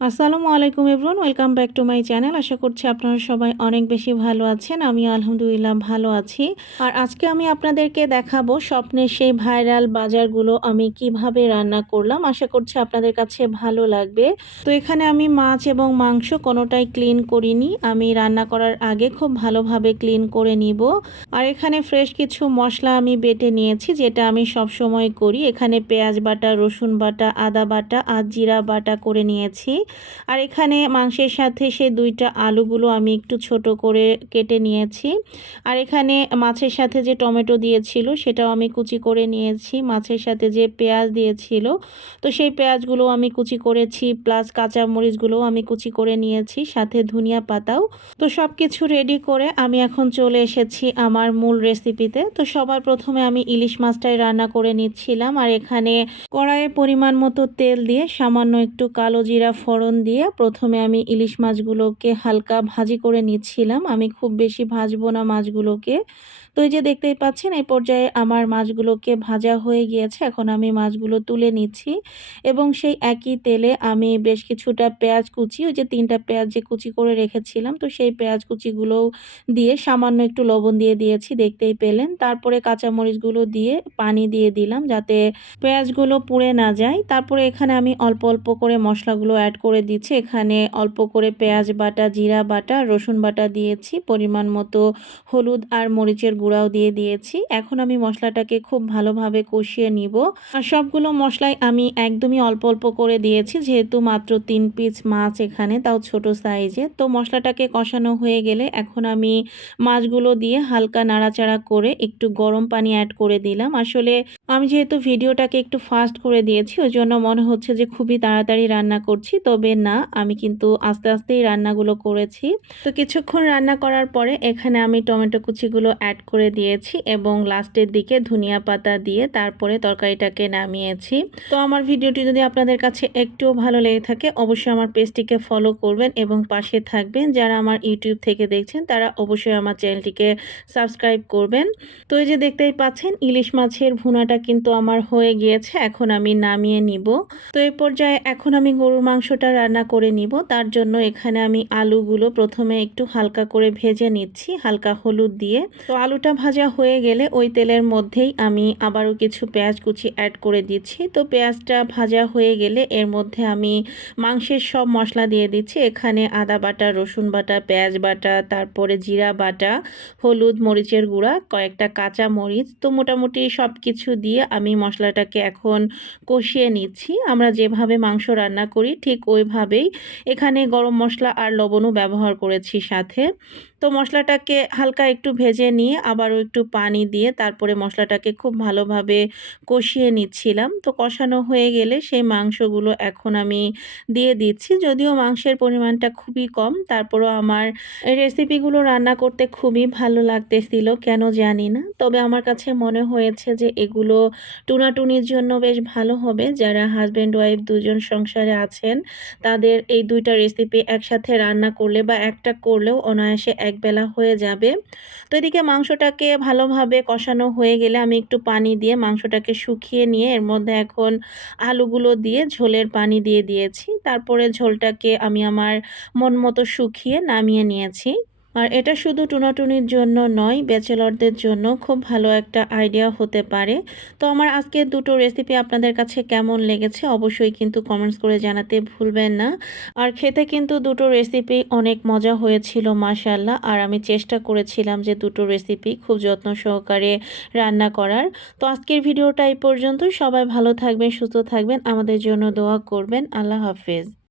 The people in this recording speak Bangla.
আসসালামু আলাইকুম everyone, welcome back to my channel. আশা করছি আপনারা সবাই অনেক বেশি ভালো আছেন আমি আলহামদুলিল্লাহ ভালো আছি। আর আজকে আমি আপনাদেরকে দেখাবো স্বপ্নের সেই ভাইরাল বাজারগুলো আমি কীভাবে রান্না করলাম। আশা করছি আপনাদের কাছে ভালো লাগবে। তো এখানে আমি মাছ এবং মাংস কোনোটাই ক্লিন করিনি। আমি রান্না করার আগে খুব ভালোভাবে ক্লিন করে নিব। আর এখানে ফ্রেশ কিছু মশলা আমি বেটে নিয়েছি, যেটা আমি সব সময় করি। এখানে পেঁয়াজ বাটা, রসুন বাটা, আদা বাটা আর জিরা বাটা করে নিয়েছি। আর এখানে মাংসের সাথে সেই দুইটা আলুগুলো আমি একটু ছোট করে কেটে নিয়েছি। আর এখানে মাছের সাথে যে টমেটো দিয়েছিল, সেটাও আমি কুচি করে নিয়েছি। মাছের সাথে যে পেঁয়াজ দিয়েছিল, তো সেই পেঁয়াজগুলো আমি কুচি করেছি, প্লাস কাঁচা মরিচগুলোও আমি কুচি করে নিয়েছি, সাথে ধনিয়া পাতাও। তো সব কিছু রেডি করে আমি এখন চলে এসেছি আমার মূল রেসিপিতে তো সবার প্রথমে আমি ইলিশ মাছটাই রান্না করে নিচ্ছিলাম। আর এখানে কড়াইয়ে পরিমাণ মতো তেল দিয়ে সামান্য একটু কালো জিরা ফোড়ন দিয়ে প্রথমে আমি ইলিশ মাছগুলোকে হালকা ভাজি করে নিচ্ছিলাম। আমি খুব বেশি ভাজবো না মাছগুলোকে। তো এই যে দেখতেই পাচ্ছেন, এই পর্যায়ে আমার মাছগুলোকে ভাজা হয়ে গিয়েছে। এখন আমি মাছগুলো তুলে নিচ্ছি এবং সেই একই তেলে আমি বেশ কিছুটা পেঁয়াজ কুচি, ওই যে তিনটা পেঁয়াজ যে কুচি করে রেখেছিলাম, তো সেই পেঁয়াজ কুচিগুলো দিয়ে সামান্য একটু লবণ দিয়ে দিয়েছি, দেখতেই পেলেন। তারপরে কাঁচামরিচগুলো দিয়ে পানি দিয়ে দিলাম যাতে পেঁয়াজগুলো পুড়ে না যায়। তারপরে এখানে আমি অল্প অল্প করে মশলাগুলো অ্যাড করে দিচ্ছি। এখানে অল্প করে পেঁয়াজ বাটা, জিরা বাটা, রসুন বাটা দিয়েছি। পরিমাণ মতো হলুদ আর মরিচের গুঁড়াও দিয়ে দিয়েছি। এখন আমি মশলাটাকে খুব ভালোভাবে কষিয়ে নিব। আর সবগুলো মশলাই আমি একদমই অল্প অল্প করে দিয়েছি, যেহেতু মাত্র তিন পিস মাছ এখানে, তাও ছোট সাইজে। তো মশলাটাকে কষানো হয়ে গেলে এখন আমি মাছগুলো দিয়ে হালকা নাড়াচাড়া করে একটু গরম পানি অ্যাড করে দিলাম। আসলে আমি যেহেতু ভিডিওটাকে একটু ফাস্ট করে দিয়েছি, ওই জন্য মনে হচ্ছে যে খুবই তাড়াতাড়ি রান্না করছি। তবে না, আমি কিন্তু আস্তে আস্তেই রান্নাগুলো করেছি। তো কিছুক্ষণ রান্না করার পরে এখানে আমি টমেটো কুচিগুলো অ্যাড করে দিয়েছি এবং লাস্টের দিকে ধনিয়া পাতা দিয়ে তারপরে তরকারিটাকে নামিয়েছি। তো আমার ভিডিওটি যদি আপনাদের কাছে একটুও ভালো লেগে থাকে, অবশ্যই আমার পেজটিকে ফলো করবেন এবং পাশে থাকবেন। যারা আমার ইউটিউব থেকে দেখছেন, তারা অবশ্যই আমার চ্যানেলটিকে সাবস্ক্রাইব করবেন। তো এই যে দেখতেই পাচ্ছেন, ইলিশ মাছের ভুনাটা কিন্তু আমার হয়ে গিয়েছে, এখন আমি নামিয়ে নিব। তো এই পর্যায়ে এখন আমি গরুর মাংসটা রান্না করে নিব। তার জন্য এখানে আমি আলুগুলো প্রথমে একটু হালকা করে ভেজে নিচ্ছি, হালকা হলুদ দিয়ে। তো আলুটা ভাজা হয়ে গেলে ওই তেলের মধ্যেই আমি আবারও কিছু পেঁয়াজ কুচি অ্যাড করে দিচ্ছি। তো পেঁয়াজটা ভাজা হয়ে গেলে এর মধ্যে আমি মাংসের সব মশলা দিয়ে দিচ্ছি। এখানে আদা বাটা, রসুন বাটা, পেঁয়াজ বাটা, তারপরে জিরা বাটা, হলুদ, মরিচের গুঁড়া, কয়েকটা কাঁচা মরিচ। তো মোটামুটি সব কিছু দিয়ে আমি মশলাটাকে এখন কষিয়ে নিচ্ছি। আমরা যেভাবে মাংস রান্না করি ঠিক ওইভাবেই এখানে গরম মশলা আর লবণও ব্যবহার করেছি সাথে। তো মশলাটাকে হালকা একটু ভেজে নিয়ে আবারও একটু পানি দিয়ে তারপরে মশলাটাকে খুব ভালোভাবে কষিয়ে নিচ্ছিলাম। তো কষানো হয়ে গেলে সেই মাংসগুলো এখন আমি দিয়ে দিচ্ছি। যদিও মাংসের পরিমাণটা খুবই কম, তারপরও আমার রেসিপিগুলো রান্না করতে খুবই ভালো লাগতেছিল, কেন জানি না। তবে আমার কাছে মনে হয়েছে যে এগুলো টুনাটুনির জন্য বেশ ভালো হবে। যারা হাজব্যান্ড, ওয়াইফ দুজন সংসারে আছেন তাদের এই দুইটা রেসিপি একসাথে রান্না করলে বা একটা করলেও অনায়াসে একবেলা হয়ে যাবে। তো এদিকে মাংসটাকে ভালোভাবে কষানো হয়ে গেলে আমি একটু পানি দিয়ে মাংসটাকে শুকিয়ে নিয়ে এর মধ্যে এখন আলুগুলো দিয়ে ঝোলের পানি দিয়ে দিয়েছি। তারপরে ঝোলটাকে আমি আমার মন মতো শুকিয়ে নামিয়ে নিয়েছি। আর এটা শুধু টুনাটুনির জন্য নয়, ব্যাচেলরদের জন্য খুব ভালো একটা আইডিয়া হতে পারে। তো আমার আজকে দুটো রেসিপি আপনাদের কাছে কেমন লেগেছে অবশ্যই কিন্তু কমেন্টস করে জানাতে ভুলবেন না। আর খেতে কিন্তু দুটো রেসিপি অনেক মজা হয়েছিল মাশাল্লাহ আর আমি চেষ্টা করেছিলাম যে দুটো রেসিপি খুব যত্ন সহকারে রান্না করার। তো আজকের ভিডিওটা এই পর্যন্ত সবাই ভালো থাকবেন, সুস্থ থাকবেন। আমাদের জন্য দোয়া করবেন। আল্লাহ হাফেজ।